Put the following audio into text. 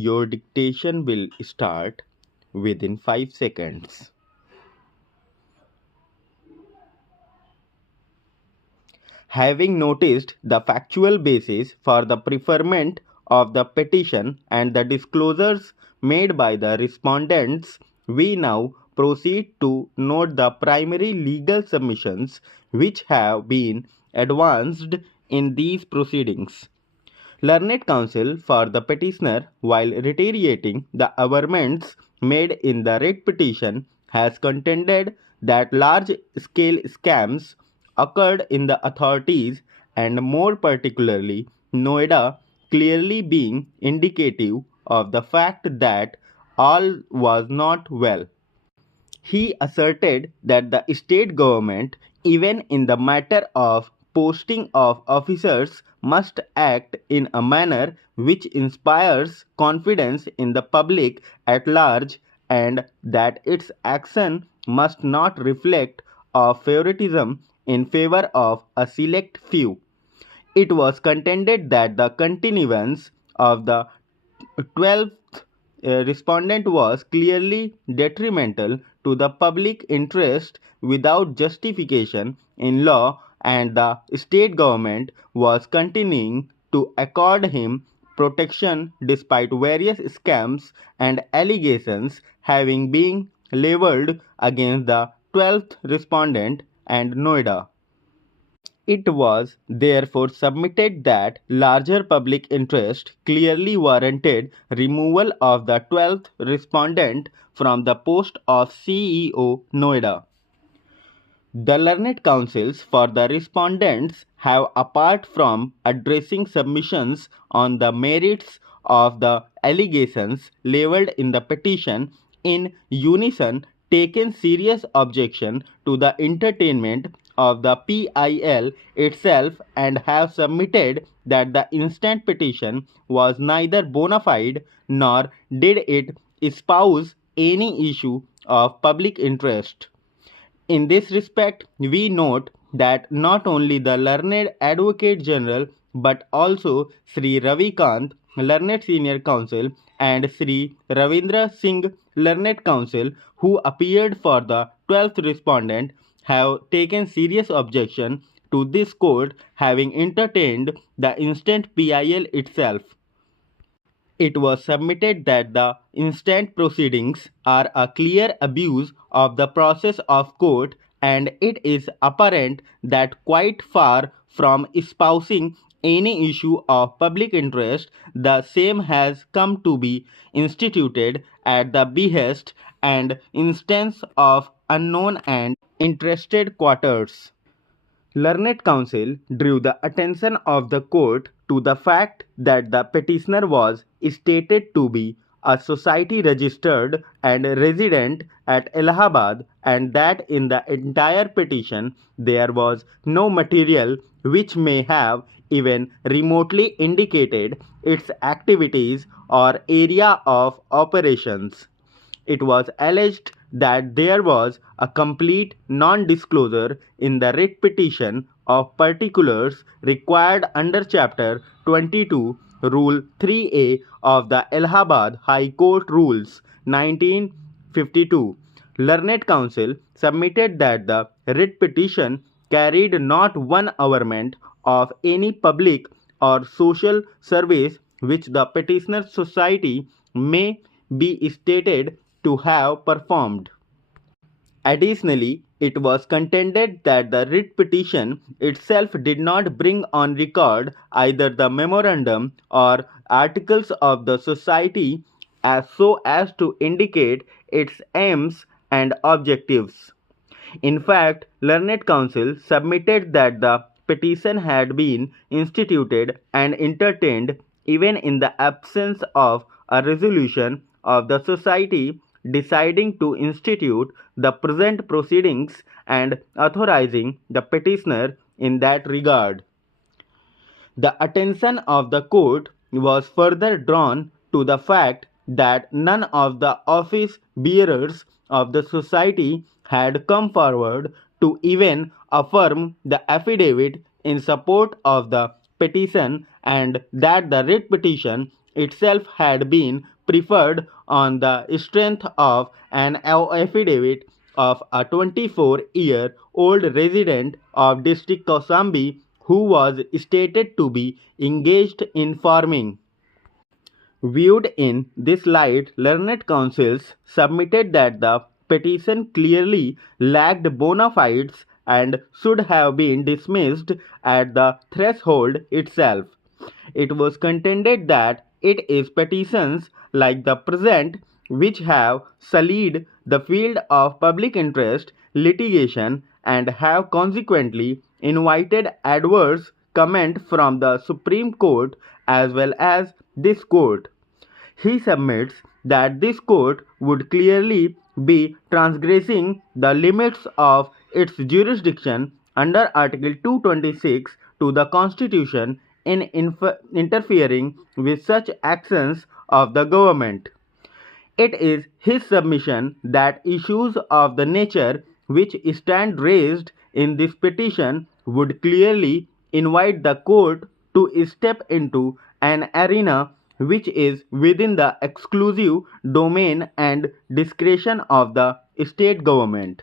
Your dictation will start within 5 seconds. Having noticed the factual basis for the preferment of the petition and the disclosures made by the respondents, we now proceed to note the primary legal submissions which have been advanced in these proceedings. Learned counsel for the petitioner, while reiterating the averments made in the writ petition, has contended that large-scale scams occurred in the authorities and more particularly Noida, clearly being indicative of the fact that all was not well. He asserted that the state government, even in the matter of posting of officers, must act in a manner which inspires confidence in the public at large and that its action must not reflect of favoritism in favor of a select few. It was contended that the continuance of the 12th respondent was clearly detrimental to the public interest without justification in law and the state government was continuing to accord him protection despite various scams and allegations having been leveled against the 12th respondent and Noida. It was therefore submitted that larger public interest clearly warranted removal of the 12th respondent from the post of CEO Noida. The learned counsels for the respondents have, apart from addressing submissions on the merits of the allegations levelled in the petition, in unison taken serious objection to the entertainment of the PIL itself and have submitted that the instant petition was neither bona fide nor did it espouse any issue of public interest. In this respect, we note that not only the learned Advocate General but also Sri Ravi Kant, learned Senior Counsel, and Sri Ravindra Singh, learned Counsel, who appeared for the 12th respondent, have taken serious objection to this court having entertained the instant PIL itself. It was submitted that the instant proceedings are a clear abuse of the process of court and it is apparent that quite far from espousing any issue of public interest, the same has come to be instituted at the behest and instance of unknown and interested quarters. Learned counsel drew the attention of the court to the fact that the petitioner was stated to be a society registered and resident at Allahabad and that in the entire petition there was no material which may have even remotely indicated its activities or area of operations. It was alleged that there was a complete non-disclosure in the writ petition of particulars required under Chapter 22, Rule 3A of the Allahabad High Court Rules 1952. Learned counsel submitted that the writ petition carried not one averment of any public or social service which the petitioner's society may be stated to have performed. Additionally, it was contended that the writ petition itself did not bring on record either the memorandum or articles of the society as so as to indicate its aims and objectives. In fact, learned counsel submitted that the petition had been instituted and entertained even in the absence of a resolution of the society deciding to institute the present proceedings and authorizing the petitioner in that regard. The attention of the court was further drawn to the fact that none of the office bearers of the society had come forward to even affirm the affidavit in support of the petition and that the writ petition itself had been preferred on the strength of an affidavit of a 24-year-old resident of District Kosambi who was stated to be engaged in farming. Viewed in this light, learned counsels submitted that the petition clearly lacked bona fides and should have been dismissed at the threshold itself. It was contended that it is petitions like the present which have sullied the field of public interest litigation and have consequently invited adverse comment from the Supreme Court as well as this court. He submits that this court would clearly be transgressing the limits of its jurisdiction under Article 226 to the Constitution in interfering with such actions of the government. It is his submission that issues of the nature which stand raised in this petition would clearly invite the court to step into an arena which is within the exclusive domain and discretion of the state government.